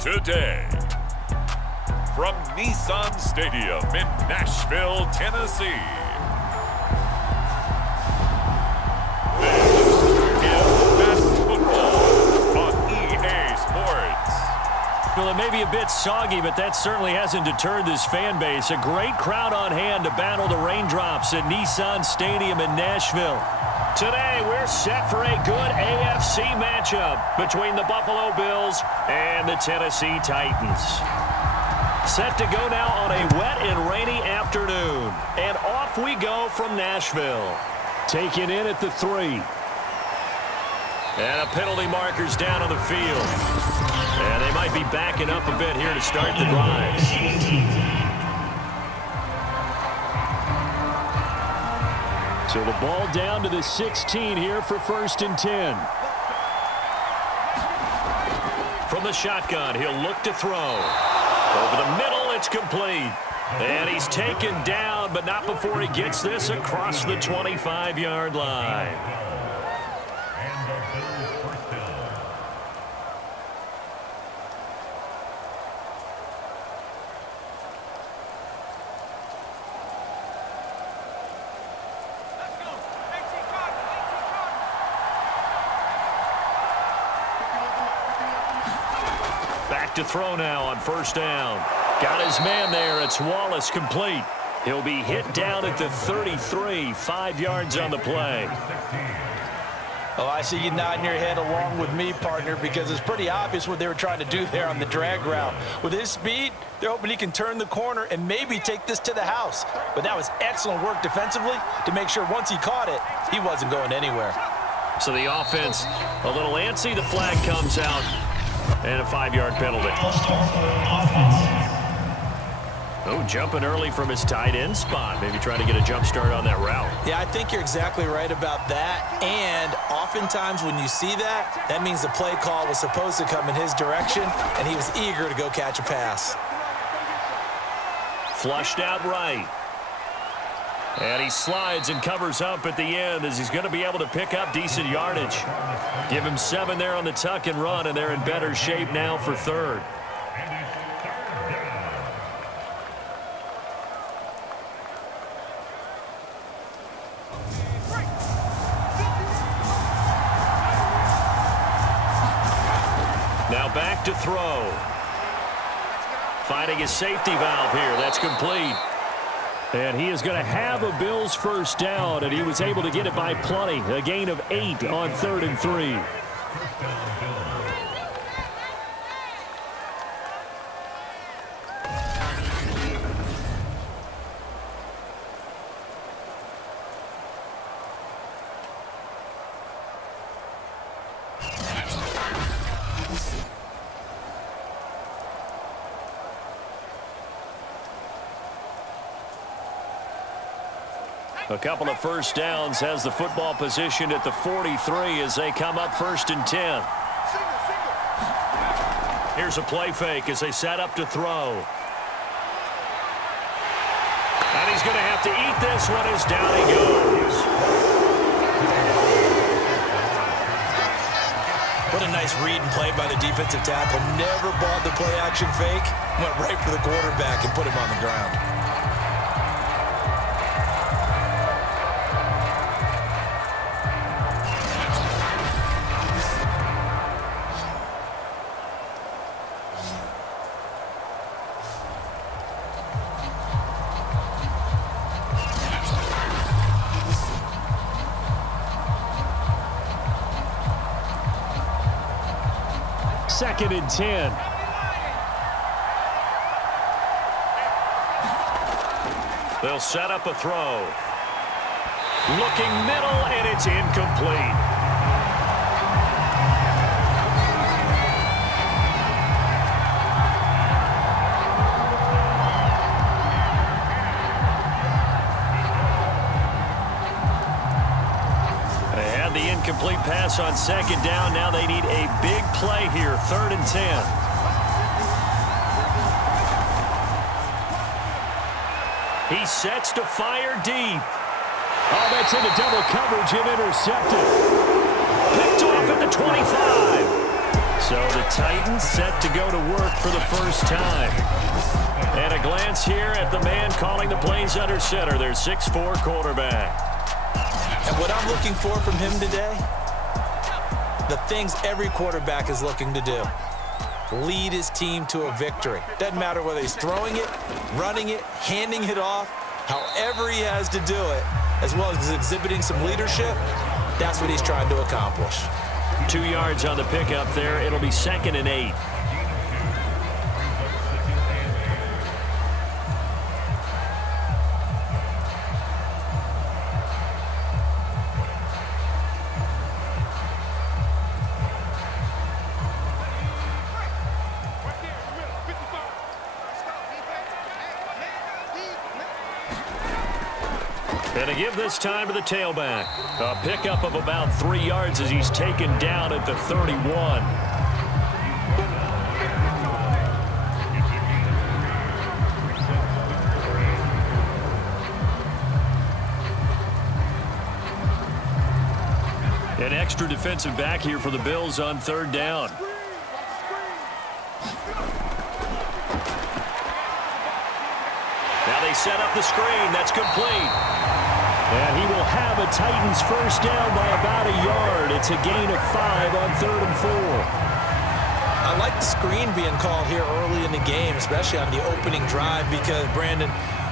today. From Nissan Stadium in Nashville, Tennessee. This is Best Football on EA Sports. Well, it may be a bit soggy, but that certainly hasn't deterred this fan base. A great crowd on hand to battle the raindrops at Nissan Stadium in Nashville. Today, we're set for a good AFC matchup between the Buffalo Bills and the Tennessee Titans. Set to go now on a wet and rainy afternoon. And off we go from Nashville. Taken in at the 3. And a penalty marker's down on the field. And they might be backing up a bit here to start the drive. So the ball down to the 16 here for 1st and 10. From the shotgun, he'll look to throw. Over the middle, it's complete. And he's taken down, but not before he gets this across the 25-yard line. Back to throw now on 1st down. Got his man there. It's Wallace, complete. He'll be hit down at the 33, 5 yards on the play. Oh, I see you nodding your head along with me, partner, because it's pretty obvious what they were trying to do there on the drag route. With his speed, they're hoping he can turn the corner and maybe take this to the house. But that was excellent work defensively to make sure once he caught it, he wasn't going anywhere. So the offense a little antsy. The flag comes out. And a 5-yard penalty. Oh, jumping early from his tight end spot. Maybe trying to get a jump start on that route. Yeah, I think you're exactly right about that. And oftentimes when you see that, that means the play call was supposed to come in his direction, and he was eager to go catch a pass. Flushed out right. And he slides and covers up at the end as he's going to be able to pick up decent yardage. Give him 7 there on the tuck and run, and they're in better shape now for 3rd. Now back to throw. Finding his safety valve here. That's complete. And he is going to have a Bills 1st down, and he was able to get it by plenty. A gain of 8 on 3rd and 3. A couple of 1st downs, has the football positioned at the 43 as they come up 1st and 10. Here's a play fake as they set up to throw. And he's going to have to eat this one as down he goes. What a nice read and play by the defensive tackle. Never bought the play-action fake. Went right for the quarterback and put him on the ground. Second and 10. They'll set up a throw. Looking middle, and it's incomplete. Incomplete pass on 2nd down. Now they need a big play here. 3rd and 10. He sets to fire deep. Oh, that's into double coverage and intercepted. Picked off at the 25. So the Titans set to go to work for the first time. And a glance here at the man calling the plays under center, their 6'4" quarterback. And what I'm looking for from him today, the things every quarterback is looking to do. Lead his team to a victory. Doesn't matter whether he's throwing it, running it, handing it off, however he has to do it, as well as exhibiting some leadership, that's what he's trying to accomplish. 2 yards on the pickup there. It'll be 2nd and 8. And to give this time to the tailback. A pickup of about 3 yards as he's taken down at the 31. An extra defensive back here for the Bills on 3rd down. Now they set up the screen. That's complete. And he will have a Titans first down by about a yard. It's a gain of 5 on 3rd and 4. I like the screen being called here early in the game, especially on the opening drive, because, Brandon,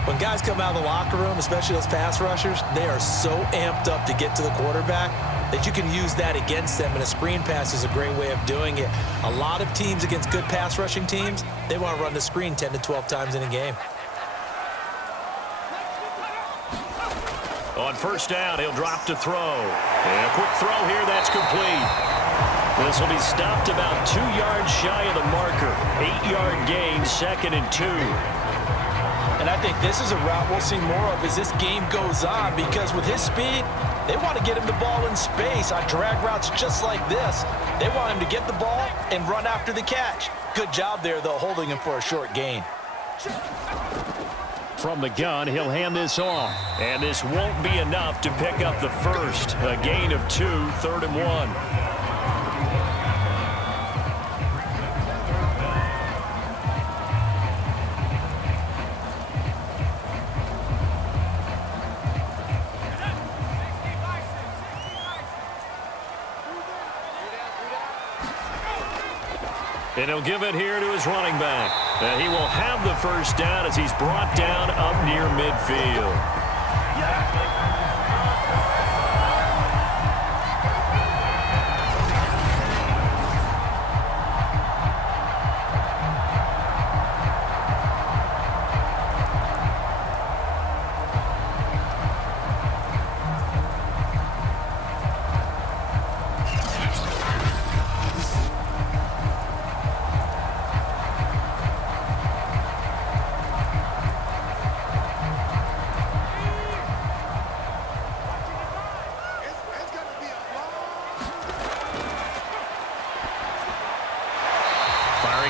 when guys come out of the locker room, especially those pass rushers, they are so amped up to get to the quarterback that you can use that against them, and a screen pass is a great way of doing it. A lot of teams against good pass rushing teams, they want to run the screen 10 to 12 times in a game. On first down, he'll drop to throw. And a quick throw here, that's complete. This will be stopped about 2 yards shy of the marker. 8-yard gain, 2nd and 2. And I think this is a route we'll see more of as this game goes on, because with his speed, they want to get him the ball in space on drag routes just like this. They want him to get the ball and run after the catch. Good job there, though, holding him for a short gain. From the gun, he'll hand this off. And this won't be enough to pick up the first. A gain of 2, 3rd and 1. And he'll give it here to his running back. And he will have the first down as he's brought down up near midfield.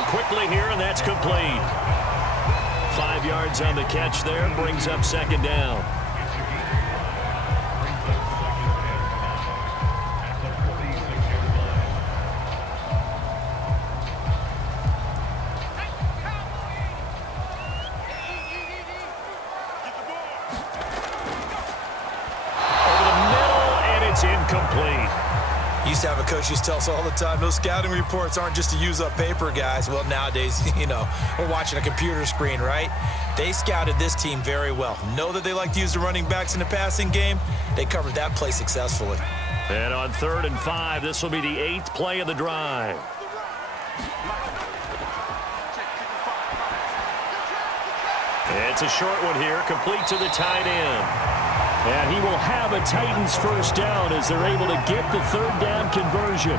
Quickly here, and that's complete. 5 yards on the catch there, brings up 2nd down. Over the middle, and it's incomplete. Used to have a coach used to tell us all the time, those scouting reports aren't just to use up paper, guys. Well, nowadays, we're watching a computer screen, right? They scouted this team very well. Know that they like to use the running backs in the passing game. They covered that play successfully. And on 3rd and 5, this will be the 8th play of the drive. It's a short one here, complete to the tight end. And he will have a Titans first down as they're able to get the 3rd down conversion.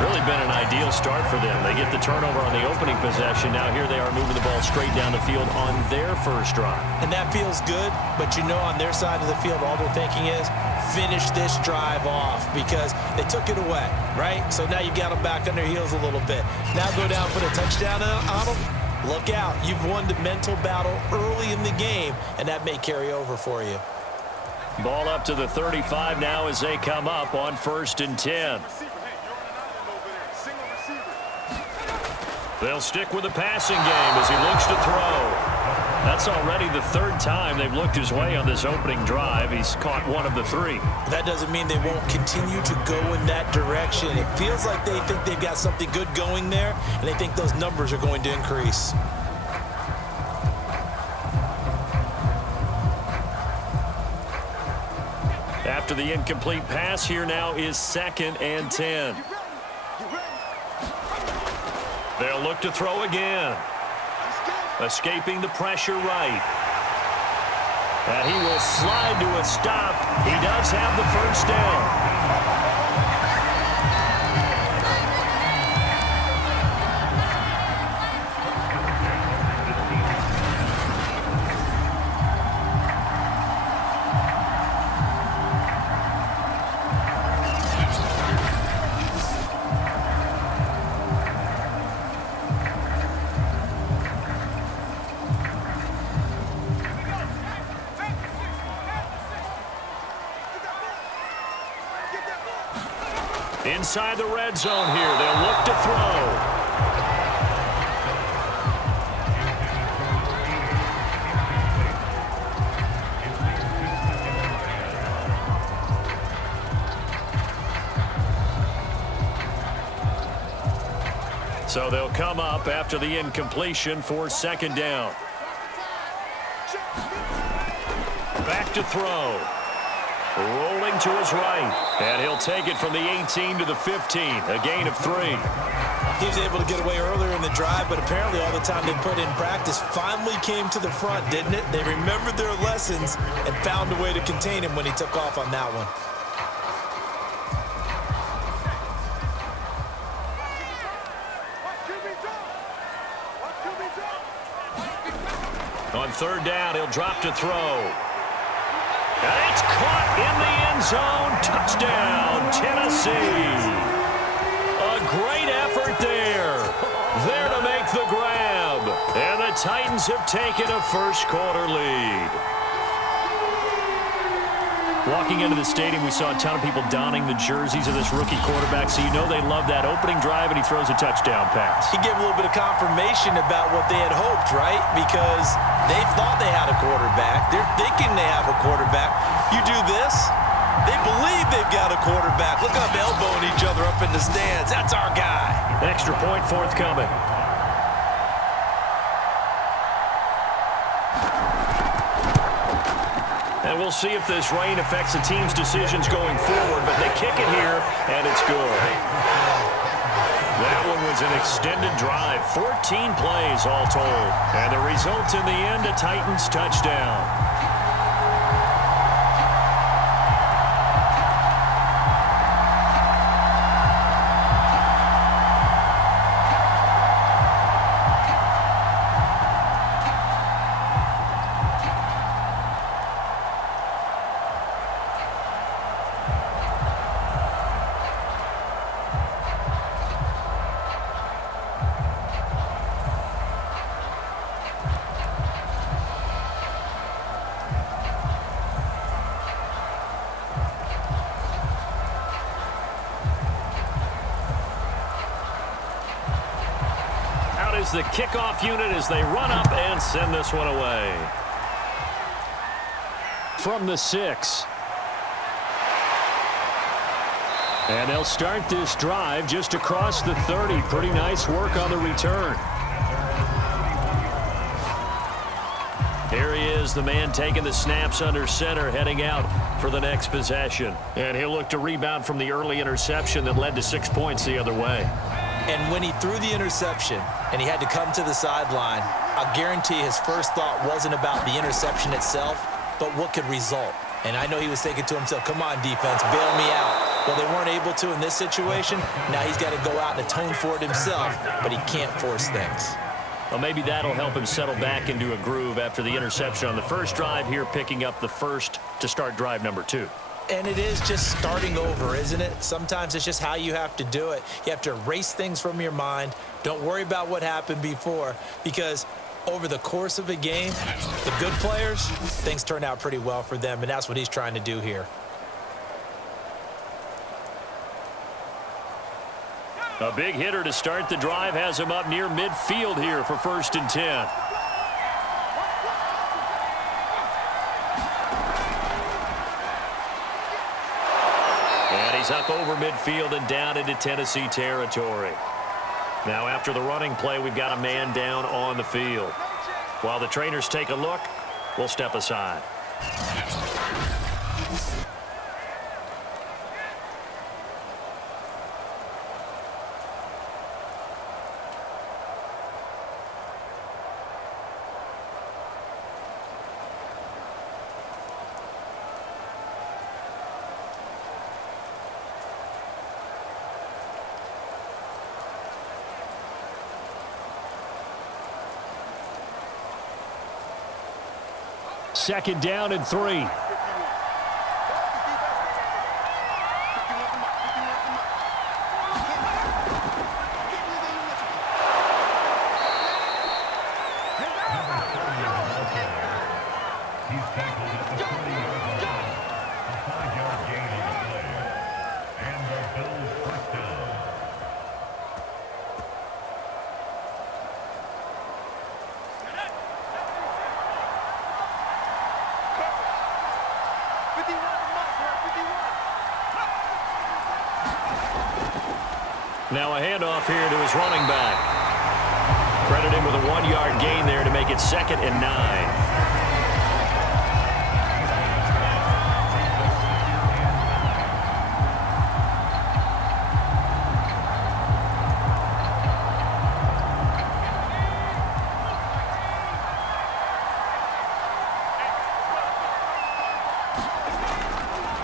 Really been an ideal start for them. They get the turnover on the opening possession. Now here they are moving the ball straight down the field on their first drive. And that feels good, but on their side of the field, all they're thinking is finish this drive off because they took it away, right? So now you've got them back on their heels a little bit. Now go down, put a touchdown on them. Look out. You've won the mental battle early in the game, and that may carry over for you. Ball up to the 35 now as they come up on 1st and 10. They'll stick with the passing game as he looks to throw. That's already the third time they've looked his way on this opening drive. He's caught one of the three. That doesn't mean they won't continue to go in that direction. It feels like they think they've got something good going there, and they think those numbers are going to increase. After the incomplete pass, here now is 2nd and 10. They'll look to throw again. Escaping the pressure right. And he will slide to a stop. He does have the first down. Inside the red zone here. They'll look to throw. So they'll come up after the incompletion for 2nd down. Back to throw. Rolling to his right. And he'll take it from the 18 to the 15. A gain of 3. He was able to get away earlier in the drive, but apparently all the time they put in practice finally came to the front, didn't it? They remembered their lessons and found a way to contain him when he took off on that one. On 3rd down, he'll drop to throw. And it's caught in the end zone. Touchdown, Tennessee. A great effort there. There to make the grab. And the Titans have taken a first-quarter lead. Walking into the stadium, we saw a ton of people donning the jerseys of this rookie quarterback, so you know they love that opening drive, and he throws a touchdown pass. He gave a little bit of confirmation about what they had hoped, right? Because they thought they had a quarterback. They're thinking they have a quarterback. You do this, they believe they've got a quarterback. Look up, elbowing each other up in the stands. That's our guy. An extra point forthcoming. And we'll see if this rain affects the team's decisions going forward, but they kick it here, and it's good. That one was an extended drive, 14 plays all told. And the result in the end, a Titans touchdown. Is the kickoff unit as they run up and send this one away. From the 6. And they'll start this drive just across the 30. Pretty nice work on the return. Here he is, the man taking the snaps under center, heading out for the next possession. And he'll look to rebound from the early interception that led to 6 points the other way. And when he threw the interception and he had to come to the sideline, I'll guarantee his first thought wasn't about the interception itself, but what could result. And I know he was thinking to himself, come on, defense, bail me out. Well, they weren't able to in this situation. Now he's got to go out and atone for it himself, but he can't force things. Well, maybe that'll help him settle back into a groove after the interception on the first drive here, picking up the first to start drive number 2. And it is just starting over, isn't it? Sometimes it's just how you have to do it. You have to erase things from your mind. Don't worry about what happened before, because over the course of a game, the good players, things turn out pretty well for them, and that's what he's trying to do here. A big hitter to start the drive has him up near midfield here for 1st and 10. And he's up over midfield and down into Tennessee territory. Now after the running play, we've got a man down on the field. While the trainers take a look, we'll step aside. Second down and 3. Now a handoff here to his running back. Credit him with a 1-yard gain there to make it 2nd and 9.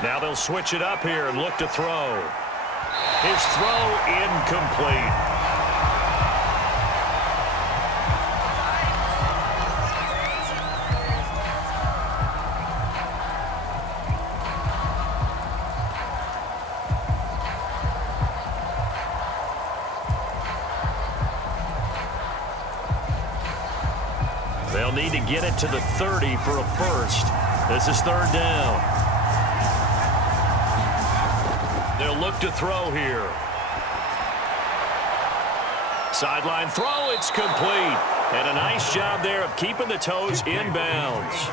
Now they'll switch it up here and look to throw. His throw incomplete. They'll need to get it to the 30 for a first. This is 3rd down. They'll look to throw here. Sideline throw, it's complete. And a nice job there of keeping the toes in bounds.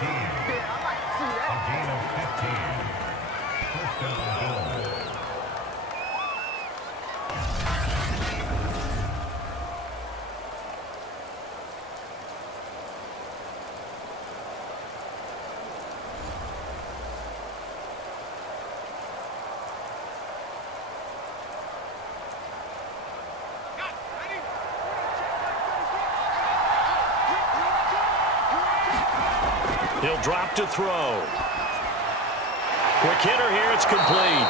He'll drop to throw. Quick hitter here, it's complete.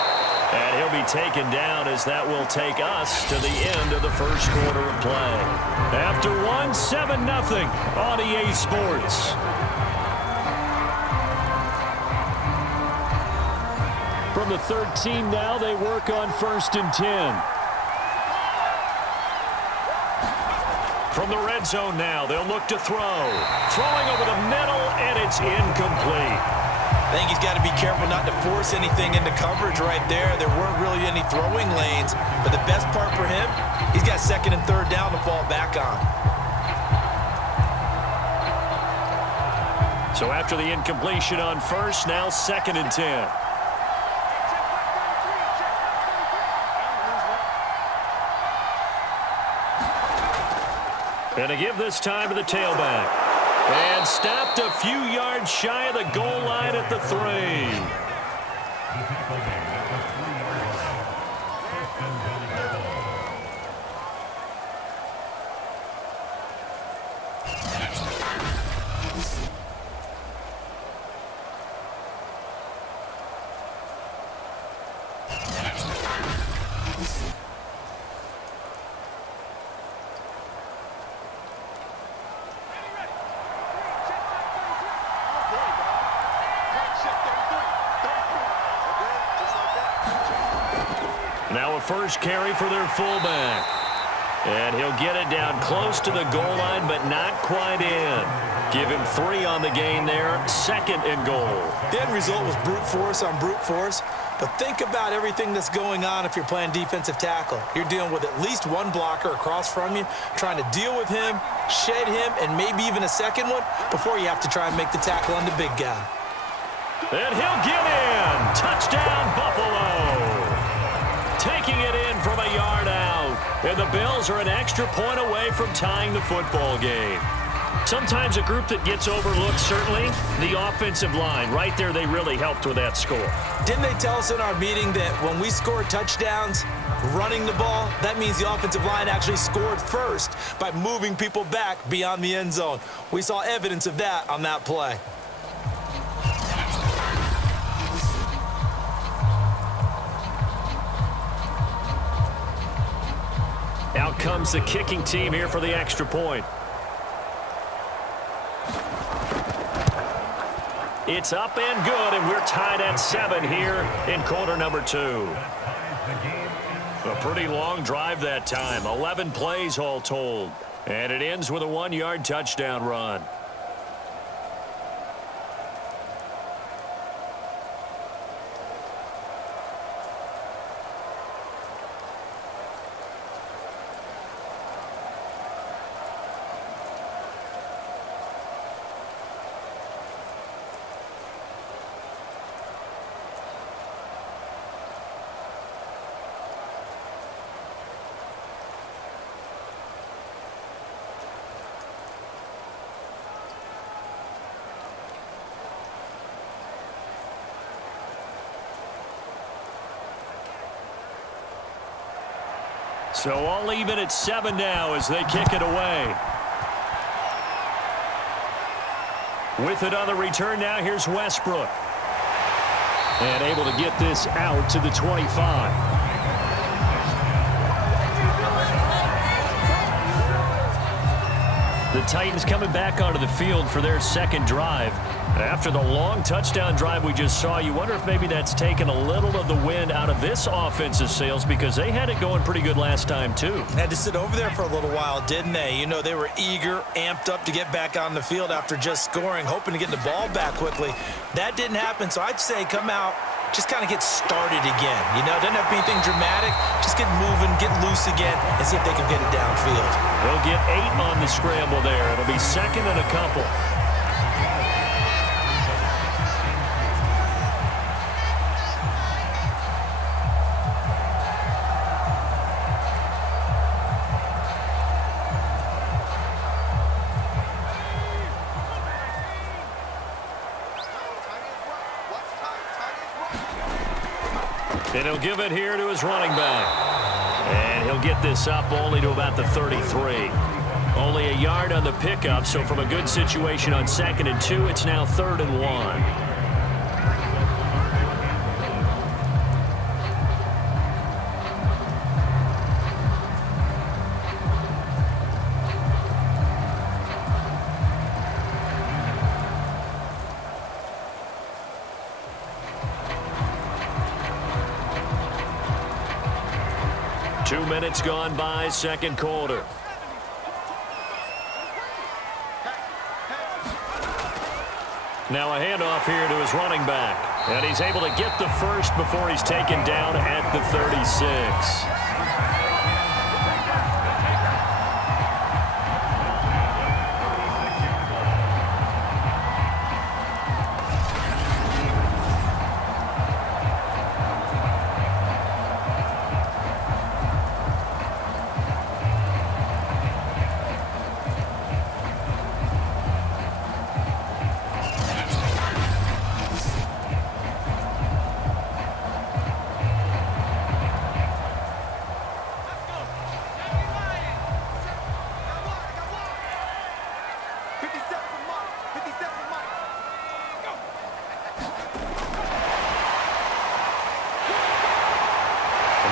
And he'll be taken down as that will take us to the end of the first quarter of play. After 7-0 on EA Sports. From the 13 now, they work on 1st and 10. From the red zone now, they'll look to throw. Throwing over the middle, and it's incomplete. I think he's got to be careful not to force anything into coverage right there. There weren't really any throwing lanes, but the best part for him, he's got 2nd and 3rd down to fall back on. So after the incompletion on 1st, now 2nd and 10. And to give this time to the tailback. And stopped a few yards shy of the goal line at the 3. Now a first carry for their fullback. And he'll get it down close to the goal line, but not quite in. Give him 3 on the game there, 2nd and goal. The end result was brute force on brute force, but think about everything that's going on if you're playing defensive tackle. You're dealing with at least one blocker across from you, trying to deal with him, shed him, and maybe even a second one before you have to try and make the tackle on the big guy. And he'll get in. Touchdown, Buffalo. Taking it in from a yard out. And the Bills are an extra point away from tying the football game. Sometimes a group that gets overlooked, certainly, the offensive line. Right there, they really helped with that score. Didn't they tell us in our meeting that when we score touchdowns running the ball, that means the offensive line actually scored first by moving people back beyond the end zone? We saw evidence of that on that play. Out comes the kicking team here for the extra point. It's up and good, and we're tied at 7 here in quarter number 2. A pretty long drive that time, 11 plays all told. And it ends with a 1-yard touchdown run. So all even at 7 now as they kick it away. With it on the return now, here's Westbrook. And able to get this out to the 25. The Titans coming back onto the field for their second drive. After the long touchdown drive we just saw, you wonder if maybe that's taken a little of the wind out of this offense's sails because they had it going pretty good last time too. Had to sit over there for a little while, didn't they? You know, they were eager, amped up to get back on the field after just scoring, hoping to get the ball back quickly. That didn't happen, so I'd say come out, just kind of get started again. You know, doesn't have to be anything dramatic. Just get moving, get loose again, and see if they can get it downfield. They'll get 8 on the scramble there. It'll be 2nd and a couple. And he'll give it here to his running back. And he'll get this up only to about the 33. Only a yard on the pickup, so from a good situation on 2nd and 2, it's now 3rd and 1. 2 minutes gone by, second quarter. Now a handoff here to his running back. And he's able to get the first before he's taken down at the 36.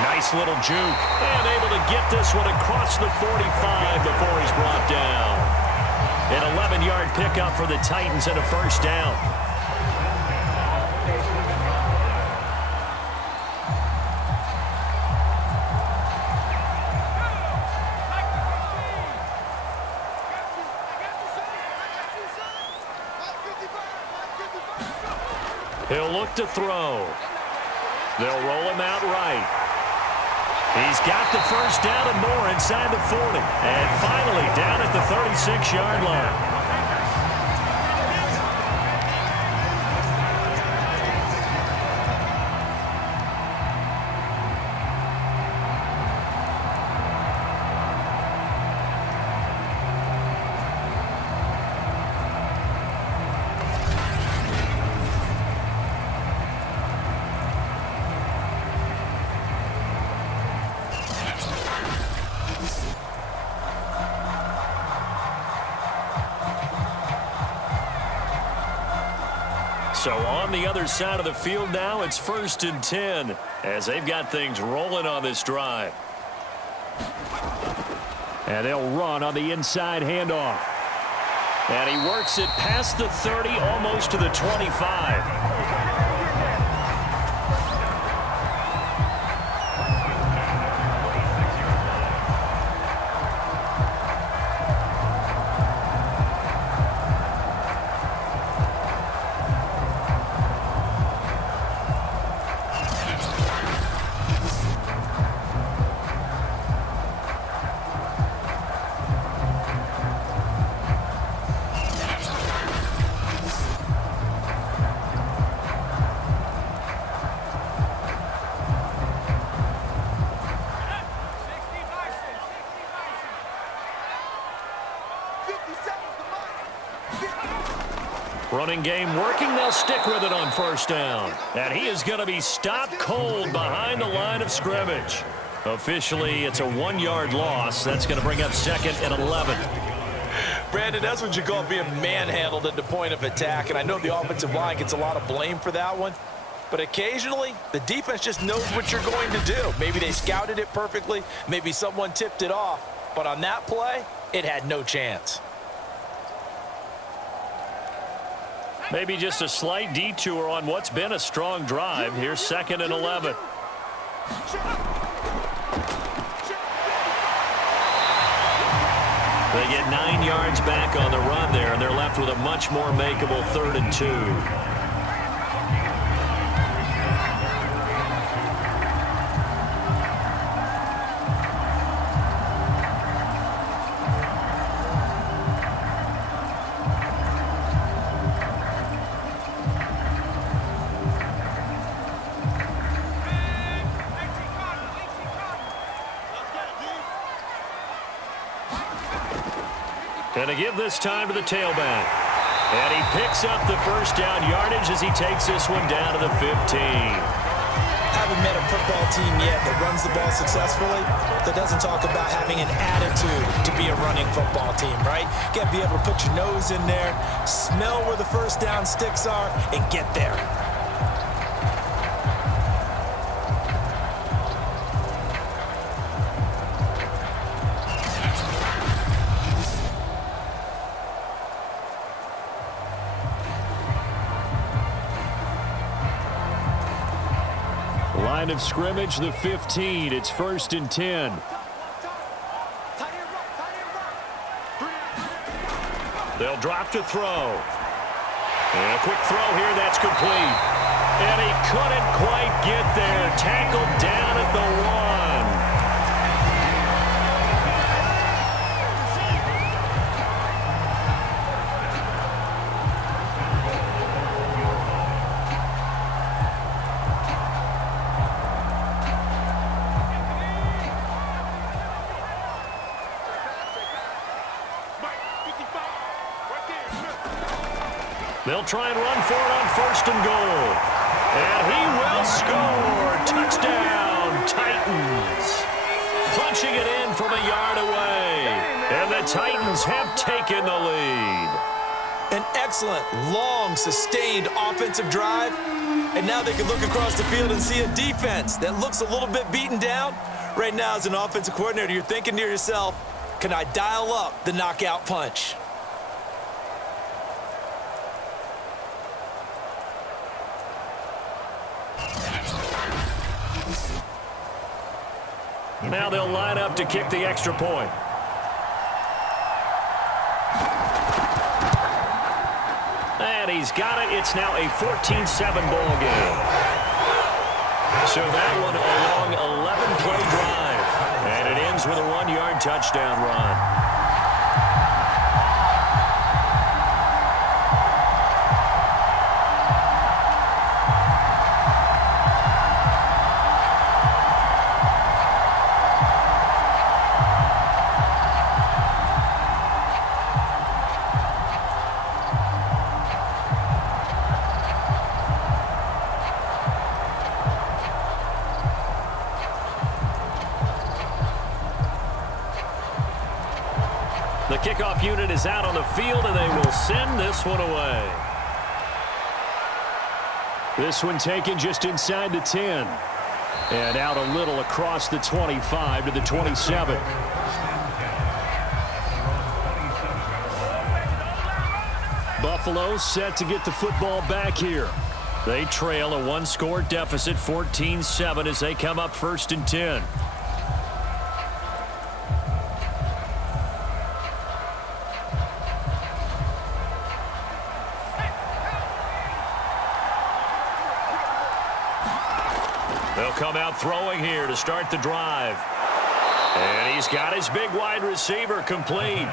Nice little juke. And able to get this one across the 45 before he's brought down. An 11-yard pickup for the Titans and a first down. He'll look to throw. They'll roll him out right. He's got the first down and more inside the 40. And finally down at the 36-yard line. So on the other side of the field now, it's 1st and 10 as they've got things rolling on this drive. And they'll run on the inside handoff. And he works it past the 30, almost to the 25. Running game working. They'll stick with it on 1st down. And he is going to be stopped cold behind the line of scrimmage. Officially, it's a 1-yard loss. That's going to bring up 2nd and 11. Brandon, that's what you call being manhandled at the point of attack. And I know the offensive line gets a lot of blame for that one. But occasionally, the defense just knows what you're going to do. Maybe they scouted it perfectly. Maybe someone tipped it off. But on that play, it had no chance. Maybe just a slight detour on what's been a strong drive. Here's 2nd and 11. They get 9 yards back on the run there, and they're left with a much more makeable 3rd and 2. And to give this time to the tailback. And he picks up the 1st down yardage as he takes this one down to the 15. Haven't met a football team yet that runs the ball successfully that doesn't talk about having an attitude to be a running football team, right? You got to be able to put your nose in there, smell where the 1st down sticks are, and get there. Line of scrimmage, the 15. It's 1st and 10. They'll drop to throw. And a quick throw here, that's complete. And he couldn't quite get there. Tackled down at the 1. They'll try and run for it on 1st and goal. And he will score. Touchdown, Titans. Punching it in from a yard away. And the Titans have taken the lead. An excellent, long, sustained offensive drive. And now they can look across the field and see a defense that looks a little bit beaten down. Right now, as an offensive coordinator, you're thinking to yourself, can I dial up the knockout punch? Now they'll line up to kick the extra point. And he's got it. It's now a 14-7 ball game. So that one a long 11-play drive. And it ends with a 1-yard touchdown run. The kickoff unit is out on the field, and they will send this one away. This one taken just inside the 10. And out a little across the 25 to the 27. Buffalo set to get the football back here. They trail a one-score deficit, 14-7, as they come up 1st and 10. They'll come out throwing here to start the drive. And he's got his big wide receiver complete.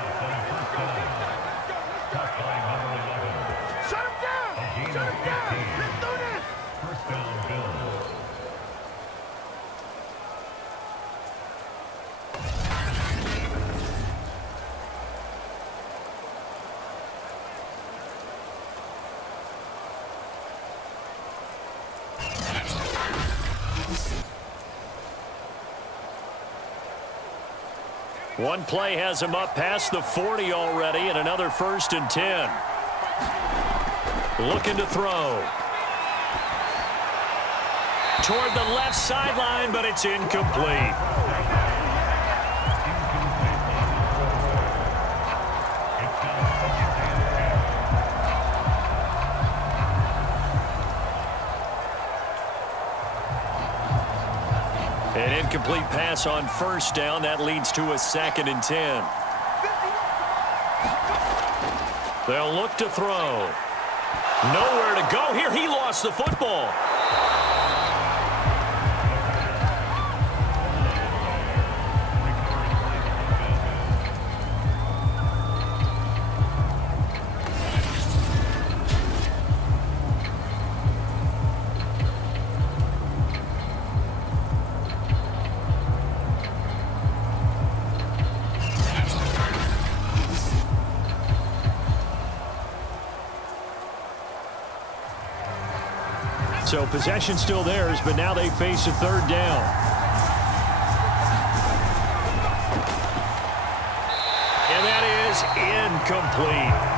Shut him down! Shut him down! Let's do this! First down, Bills. One play has him up past the 40 already, and another 1st and 10. Looking to throw. Toward the left sideline, but it's incomplete. An incomplete pass on 1st down. That leads to a 2nd and 10. They'll look to throw. Nowhere to go here. He lost the football. So possession still theirs, but now they face a 3rd down. And that is incomplete.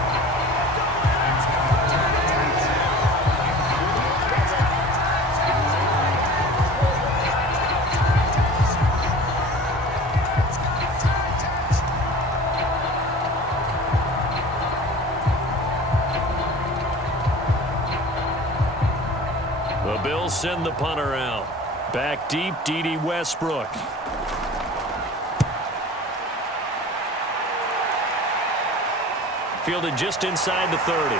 The Bills send the punter out. Back deep, D.D. Westbrook. Fielded just inside the 30.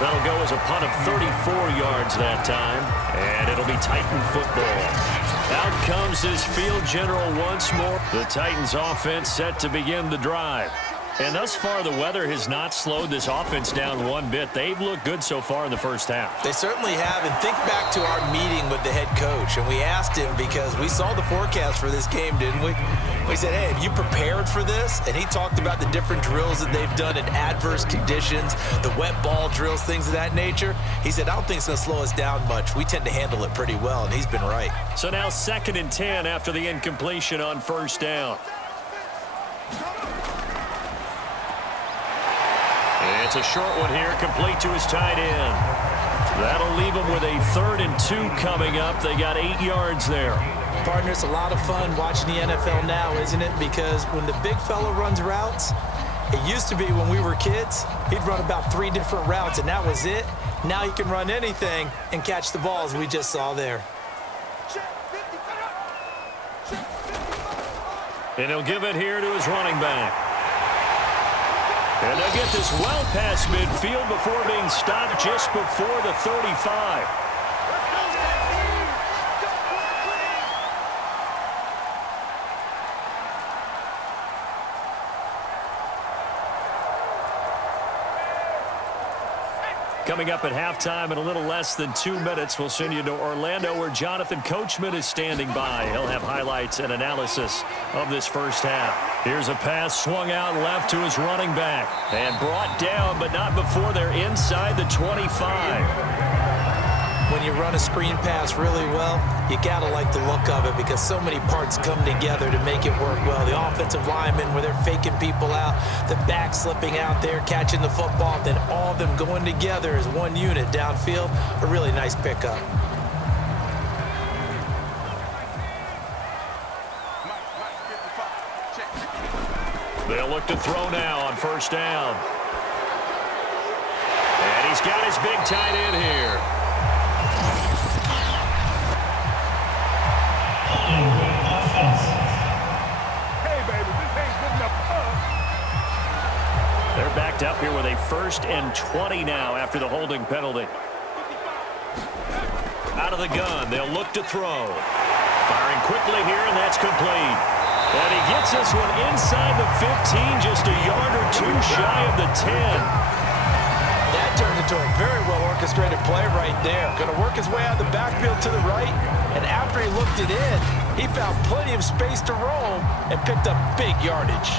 That'll go as a punt of 34 yards that time, and it'll be Titan football. Out comes this field general once more. The Titans offense set to begin the drive. And thus far, the weather has not slowed this offense down one bit. They've looked good so far in the first half. They certainly have. And think back to our meeting with the head coach. And we asked him, because we saw the forecast for this game, didn't we? We said, hey, have you prepared for this? And he talked about the different drills that they've done in adverse conditions, the wet ball drills, things of that nature. He said, I don't think it's going to slow us down much. We tend to handle it pretty well, and he's been right. So now 2nd and 10 after the incompletion on 1st down. It's a short one here, complete to his tight end. That'll leave him with a 3rd and 2 coming up. They got 8 yards there. Partner, it's a lot of fun watching the NFL now, isn't it? Because when the big fella runs routes, it used to be when we were kids, he'd run about 3 different routes, and that was it. Now he can run anything and catch the balls we just saw there. And he'll give it here to his running back. And they'll get this well past midfield before being stopped just before the 35. Coming up at halftime in a little less than 2 minutes, we'll send you to Orlando where Jonathan Coachman is standing by. He'll have highlights and analysis of this first half. Here's a pass swung out left to his running back and brought down, but not before they're inside the 25. When you run a screen pass really well, you got to like the look of it because so many parts come together to make it work well. The offensive linemen, where they're faking people out, the back slipping out there, catching the football, then all of them going together as one unit downfield. A really nice pickup. They'll look to throw now on first down. And he's got his big tight end here. Hey, baby, this ain't good enough. They're backed up here with a 1st and 20 now after the holding penalty. Out of the gun, they'll look to throw. Firing quickly here, and that's complete. And he gets this one inside the 15, just a yard or two shy of the 10. That turned into a very well-orchestrated play right there. Going to work his way out of the backfield to the right, and after he looked it in, he found plenty of space to roam and picked up big yardage.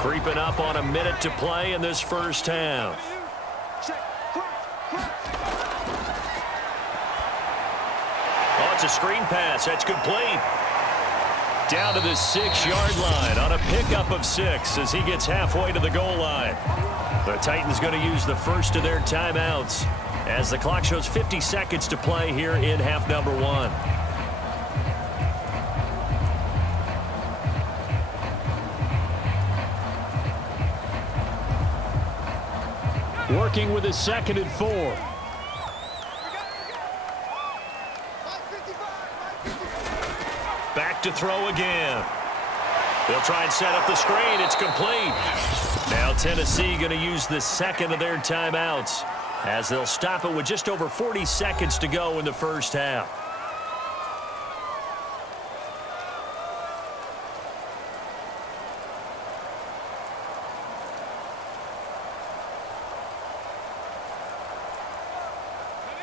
Creeping up on a minute to play in this first half. Oh, it's a screen pass. That's complete. Down to the 6-yard line on a pickup of 6 as he gets halfway to the goal line. The Titans going to use the first of their timeouts as the clock shows 50 seconds to play here in half number 1. Working with his 2nd and 4. Back to throw again. They'll try and set up the screen. It's complete. Now Tennessee going to use the 2nd of their timeouts as they'll stop it with just over 40 seconds to go in the first half.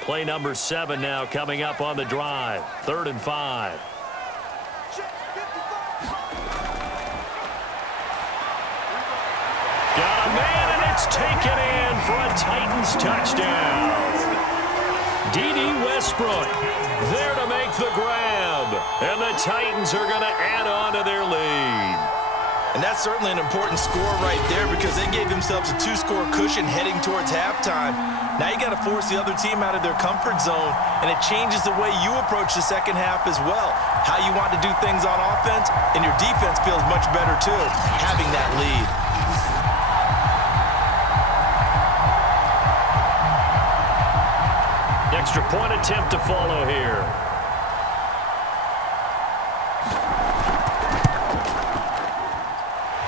Play number 7 now coming up on the drive. 3rd and 5. Got a man, and it's taken in for a Titans touchdown. D.D. Westbrook there to make the grab. And the Titans are going to add on to their lead. And that's certainly an important score right there because they gave themselves a 2-score cushion heading towards halftime. Now you got to force the other team out of their comfort zone, and it changes the way you approach the second half as well. How you want to do things on offense, and your defense feels much better too, having that lead. Extra point attempt to follow here.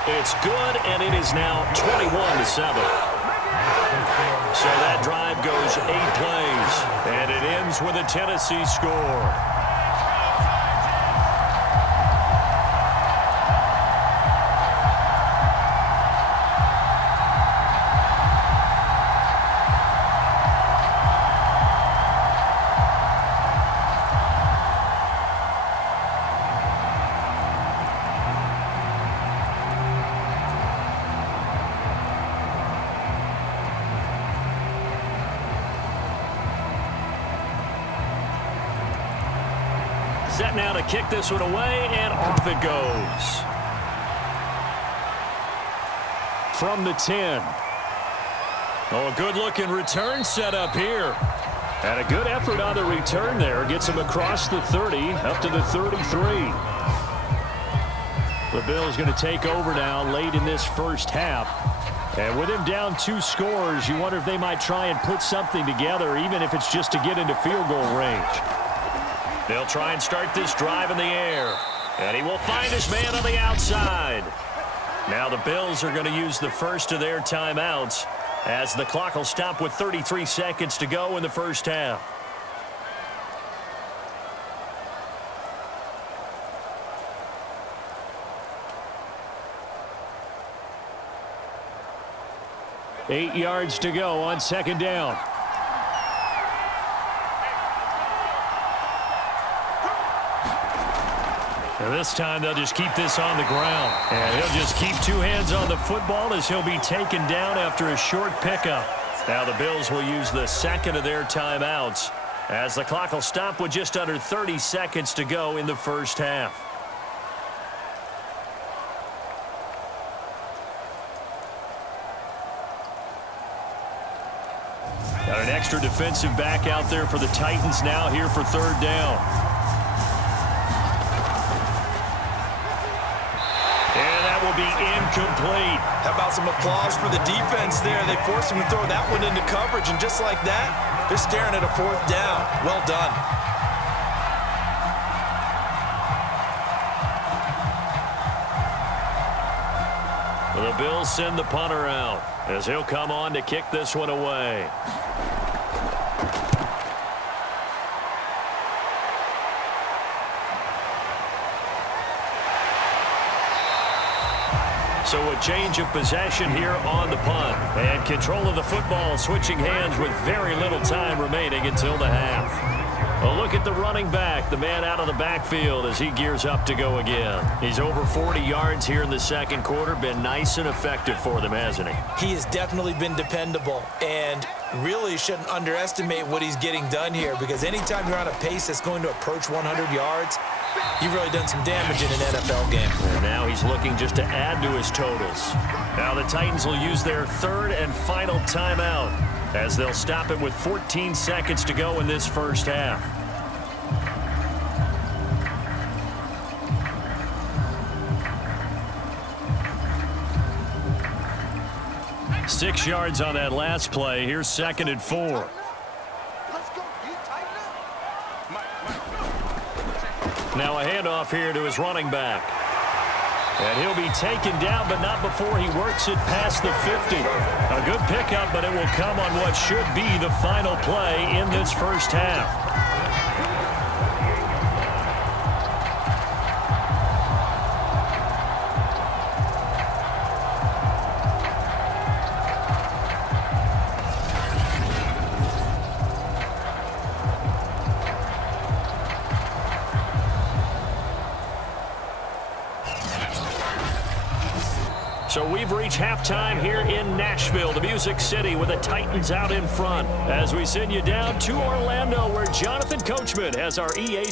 It's good, and it is now 21-7. So that drive goes 8 plays, and it ends with a Tennessee score. Set now to kick this one away, and off it goes. From the 10. Oh, a good-looking return set up here. And a good effort on the return there. Gets him across the 30, up to the 33. The Bills going to take over now late in this first half. And with him down 2 scores, you wonder if they might try and put something together, even if it's just to get into field goal range. They'll try and start this drive in the air. And he will find his man on the outside. Now the Bills are going to use the first of their timeouts as the clock will stop with 33 seconds to go in the first half. Eight yards to go on second down. And this time they'll just keep this on the ground. And he'll just keep 2 hands on the football as he'll be taken down after a short pickup. Now the Bills will use the second of their timeouts as the clock will stop with just under 30 seconds to go in the first half. Got an extra defensive back out there for the Titans now here for third down. And that will be incomplete. How about some applause for the defense there? They forced him to throw that one into coverage, and just like that, they're staring at a 4th down. Well done. Well, the Bills send the punter out as he'll come on to kick this one away. So a change of possession here on the punt. And control of the football switching hands with very little time remaining until the half. A look at the running back, the man out of the backfield as he gears up to go again. He's over 40 yards here in the second quarter. Been nice and effective for them, hasn't he? He has definitely been dependable, and really shouldn't underestimate what he's getting done here, because anytime you're on a pace that's going to approach 100 yards, you've really done some damage in an NFL game. And now he's looking just to add to his totals. Now the Titans will use their third and final timeout as they'll stop it with 14 seconds to go in this first half. Six yards on that last play. Here's 2nd and 4. Now a handoff here to his running back. And he'll be taken down, but not before he works it past the 50. A good pickup, but it will come on what should be the final play in this first half. So we've reached halftime here in Nashville, the Music City, with the Titans out in front. As we send you down to Orlando, where Jonathan Coachman has our EA